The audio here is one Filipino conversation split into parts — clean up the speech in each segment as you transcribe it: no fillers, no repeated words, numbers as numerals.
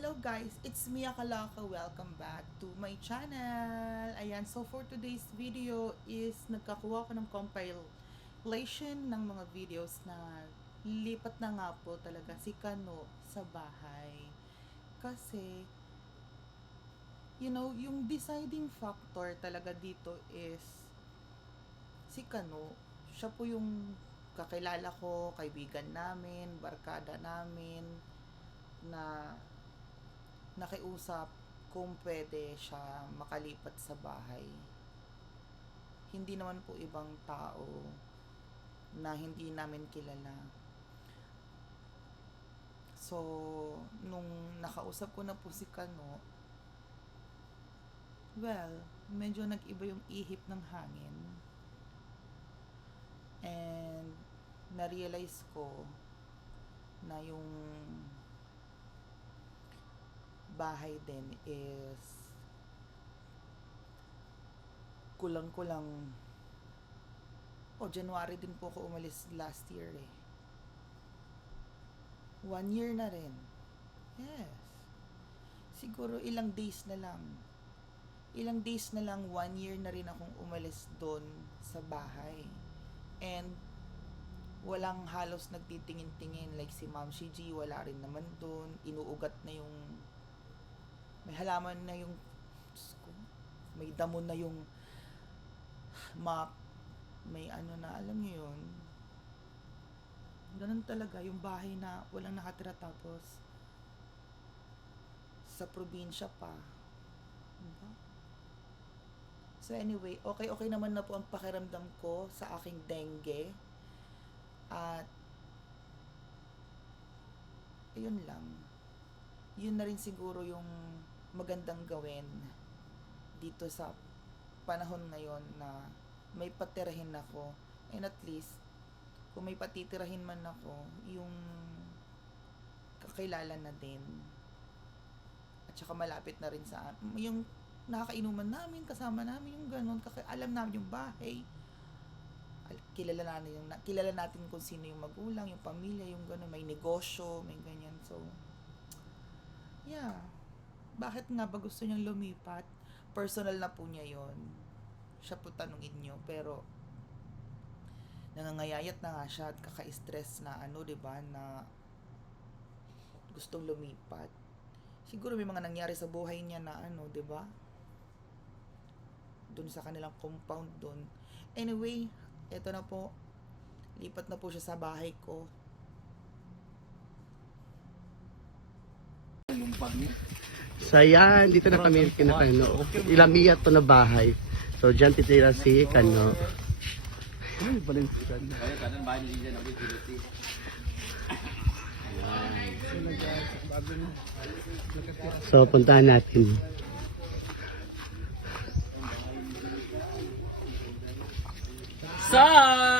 Hello guys, it's Mia Kalaka. Welcome back to my channel. Ayan, so for today's video is nagkakuha ko ng compilation ng mga videos na lipat na nga po talaga si Kano sa bahay. Kasi, yung deciding factor talaga dito is si Kano. Siya po yung kakilala ko, kaibigan namin, barkada namin, na nakiusap kung pwede siya makalipat sa bahay. Hindi naman po ibang tao na hindi namin kilala. So, nung nakausap ko na po si Kano, well, medyo nag-iba yung ihip ng hangin. And na-realize ko na yung bahay din is kulang-kulang January din po ako umalis last year 1 year na rin. Yes. Siguro ilang days na lang 1 year na rin akong umalis doon sa bahay. And walang halos nagtitingin-tingin, like si Ma'am Shiji, wala rin naman doon. Inuugat na yung may halaman na yung may damo na yung map, may ano na, alam niyo yun, ganun talaga yung bahay na walang nakatira, tapos sa probinsya pa, diba? So anyway, okay naman na po ang pakiramdam ko sa aking dengue. At ayun lang, yun na rin siguro yung magandang gawin dito sa panahon ngayon, na may patirahin ako, and at least kung may patitirahin man ako, yung kakilala na din, at saka malapit na rin sa yung nakakainuman namin, kasama namin yung ganun, alam namin yung bahay, kilala natin kung sino yung magulang, yung pamilya, yung gano'n, may negosyo, may ganyan. So yeah, bakit nga ba gusto niyang lumipat? Personal na po niya yon, siya po tanungin niyo. Pero nangangayayat na nga siya at kaka-stress na diba, na gustong lumipat. Siguro may mga nangyari sa buhay niya na diba, dun sa kanilang compound dun. Anyway, eto na po, lipat na po siya sa bahay ko. So ayan, dito na kami kinakano. Ilamiya to na bahay. So dyan titira si Kano. So puntahan natin. So,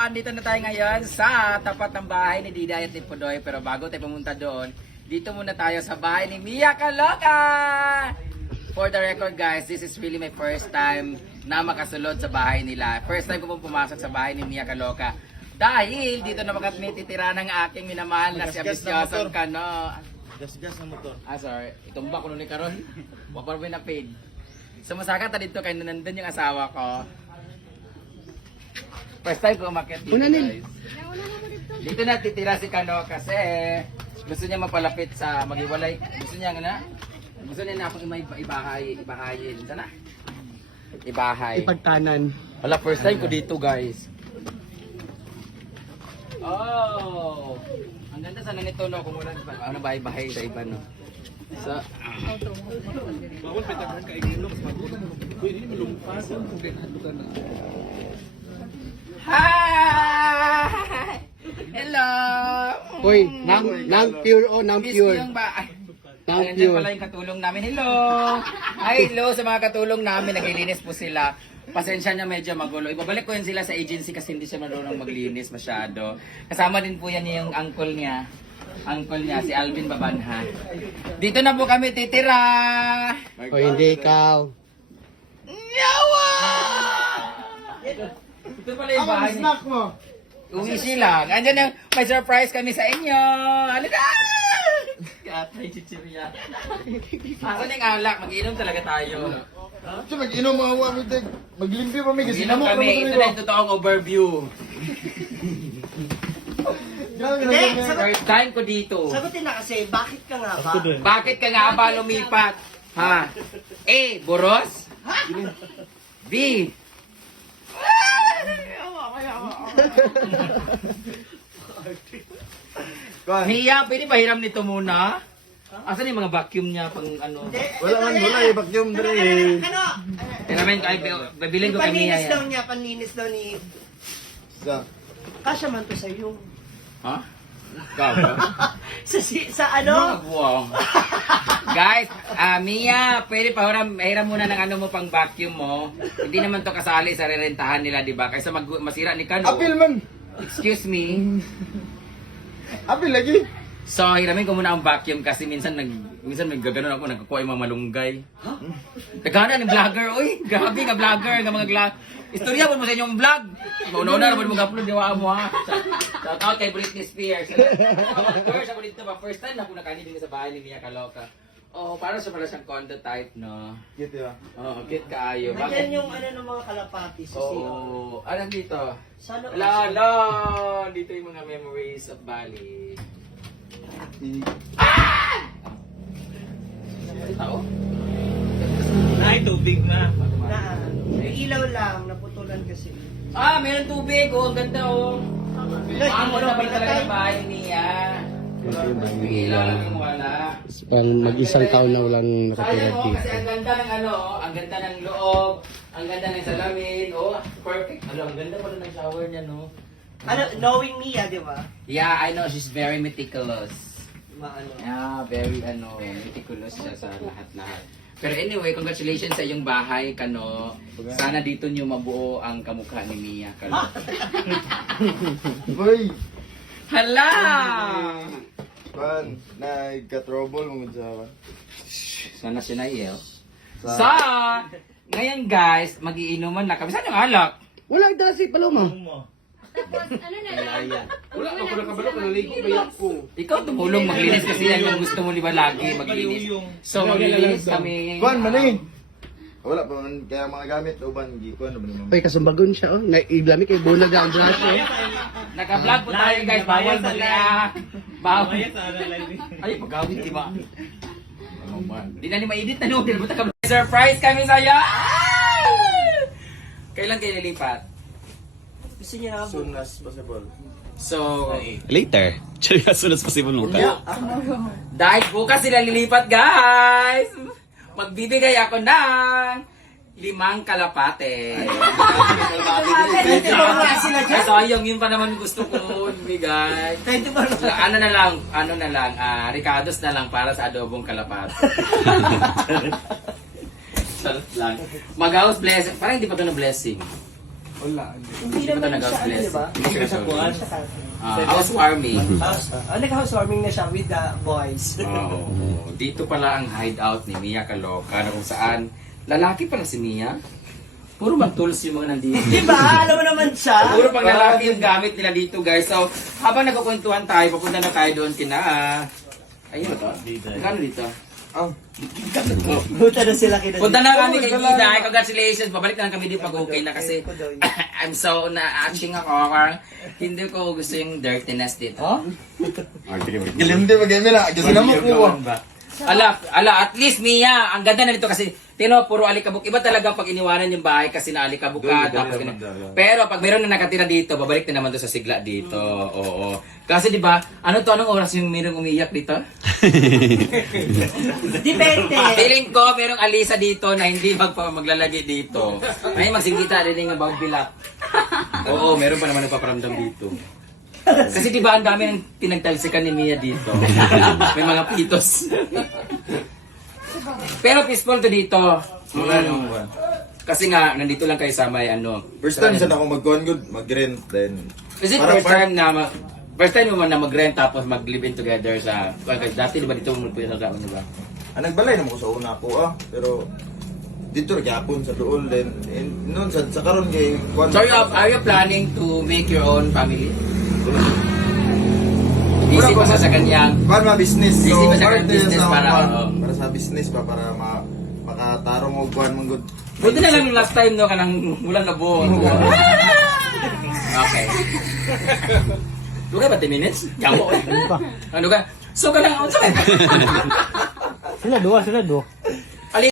andito na tayo ngayon sa tapat ng bahay ni Diday at ni Pudoy. Pero bago tayo pumunta doon, dito muna tayo sa bahay ni Mia Kalaka! For the record guys, this is really my first time na makasulod sa bahay nila. First time ko pong pumasok sa bahay ni Mia Kalaka. Dahil dito na kami titira ng aking minamahal na si Abisyosong Kano. Gas-gas na motor. Sorry. Itumba ko nun ni Karon. Wapar mo na paid. Sumasaka ta dito kaya nandun yung asawa ko. First time ko umakyat dito guys. Dito na titira si Kano kasi gusto niya mapalapit sa maghiwalay. Gusto niya na akong ibahayin. Sana? Ibahay. Ipagtanan. Wala, first time ko dito guys. Oh! Ang ganda sana nito no, kung wala bahay sa iba no. So, Bawal pitagan ka igilom sa magulong. Kuy ini malumpas ang kung adto na. hi! Hello! Hoy, nang pure nang Miss pure. yung ba? Nang Nandiyan pure. pala yung katulong namin. Hello! Hi, hello sa mga katulong namin. Naglilinis po sila. Pasensya niya, medyo magulo. Ibabalik ko yun sila sa agency kasi hindi siya marunong maglinis masyado. Kasama din po yan yung uncle niya. Si Alvin Babanha. Dito na po kami titira! O hindi ikaw. Yawa! Ito pala yung bahay niya. mo? Uwi sila. Andyan yung may surprise kami sa inyo. Halika! Katay chichirya. Asan yung alak? Mag-inom talaga tayo. So mag-inom mga wami tek. Maglimpyo pa may kasi Mag-inom namok kami. Ito na yung totoong overview. Hindi, First time ko dito. sagutin na kasi, bakit ka nga ba? Bakit ka nga ba lumipat? Ha? A. Boros? B. Hiya, pwede ba hiram nito muna? Asan yung mga vacuum niya pang ano? Wala man wala eh vacuum dre. Ano? Tinamin ko, ay bibilin ko kay Mia Panlinis daw yan. niya, panlinis daw ni... Sa Kasya man to sa'yo. Ha? Gawa? Sa ano? Wow. Guys, Mia, pwede pa hiram muna ng ano mo pang vacuum mo. Hindi naman to kasali sa rerentahan nila, di ba? Kaysa masira ni Kano. apil man. Excuse me. Apil lagi. So, hiramin ko muna ang vacuum kasi minsan may gaganon ako, nagkukuha yung mga malunggay. Ha? Nagkana ng vlogger, uy! Grabe nga vlogger, nga mga istorya mo sa inyong vlog! Una-una naman mo upload yung mo ha. Shout out kay Britney Spears. First, ako dito ba? First time na ako nakani din sa bahay ni Mia Kaloka. Oh, para sa pala siyang condo type, no? Gitu ya. Oh, cute kaayo. Nandiyan yung ano ng mga kalapati sa siyo. Oh, anong dito? Sana Ala, dito yung mga memories of Bali. Tao? Ay, tubig na. na ilaw lang, naputulan kasi. Ah, meron tubig. Oh, ang ganda oh. Ang mo naman talaga ng bahay niya. Ilaw lang yung wala. Pang mag-isang taon na walang nakatira Sayang oh, dito. kasi ang ganda ng ano, ang ganda ng loob, ang ganda ng salamin. Oh, perfect. Ano, ang ganda pala ng shower niya, no? Ano, knowing Mia, di ba? Yeah, I know. She's very meticulous. Maano. Yeah, very meticulous siya sa lahat-lahat. Pero anyway, congratulations sa iyong bahay, Kano. Sana dito niyo mabuo ang kamukha ni Mia, Kano. Boy. Hala! Pan, nagka-trouble mo sa akin. Sana si Nael. So, ngayon guys, magiinuman na kami. Saan yung alak? Wala dala si Paloma. Tapos, ano na lang? Wala ako nakabalo, naligo ba ko? Ikaw tumulong maglinis kasi yan yung gusto mo, di ba, lagi maglinis. So, maglinis kami. Kuan maning. Wala pa man kaya mga gamit uban gi kuan ba naman. Ay, kasumbagon siya, oh. Iblami kay Bunag ang braso. Naka-vlog po tayo guys, bawal mag bawal. Ay, pagawin, di ba? Di na ni ma-edit na noodle. Surprise kami sa'yo! Kailan kayo nilipat? Gusto niya na Soon as possible. So, Later. As soon as possible mo tayo. dahil bukas sila lilipat guys! Magbibigay ako ng 5 kalapate. Ay, sayang yun pa naman gusto ko ibigay. Ano na lang, Ricardo's na lang para sa adobong kalapate. Sarap lang. Mag-house blessing. Parang hindi pa ito na blessing. Hindi naman Ito siya, ano, di ba? Hindi siya Siya kuwan. ka. Housewarming. Nag-housewarming na siya with the boys. Oh, dito pala ang hideout ni Mia Kaloka na kung saan lalaki pala si Mia. Puro mag-tools yung mga nandito. Di ba? Alam mo naman siya. Puro pang lalaki yung gamit nila dito guys. So, habang nagkukwentuhan tayo, papunta na tayo doon kina... ayun ba ito? Magkano dito? Buta na sila kina. Punta na kami kay Dida. Congratulations. Babalik na lang kami din pag okay na kasi I'm so na-aching ako. Hindi ko gusto yung dirtiness dito. Galimdi ba gamit na? Kasi na mo ko. Ala, at least Mia, ang ganda na nito kasi tino puro alikabok. Iba talaga pag iniwanan yung bahay kasi naalikabok ka. Tapos ganun. Pero pag meron na nakatira dito, babalik na naman doon sa sigla dito. Oo. Kasi di ba, anong oras yung merong umiyak dito? Depende. Feeling ko, merong alisa dito na hindi maglalagay dito. Ay, magsingita rin yung about bilak. Oo, meron pa naman nagpaparamdam dito. Kasi di ba ang dami ng pinagtalsikan ni Mia dito. May mga pitos. Pero peaceful to dito. Kasi nga, nandito lang kayo sa may ano. First time sa ako mag-kuan good, mag-rent then. Is it Parang first time mo man na mag-rent tapos mag-live in together sa... Dati di ba dito mo pwede sa di ba? Nagbalay naman ko sa una ko pero dito gyapon sa dool then noon sa karon kay kuan. So are you planning to make your own family? busy pa siya sa kanyang Para business. Busy pa siya part sa business sa- para, para sa business pa para makatarong og kuan mong good. Buti na lang yung last time no kanang ulan na buo. Okay. Dugay ba 10 minutes? Kamo. Ano ka? So kanang unsa ka? Sila dua.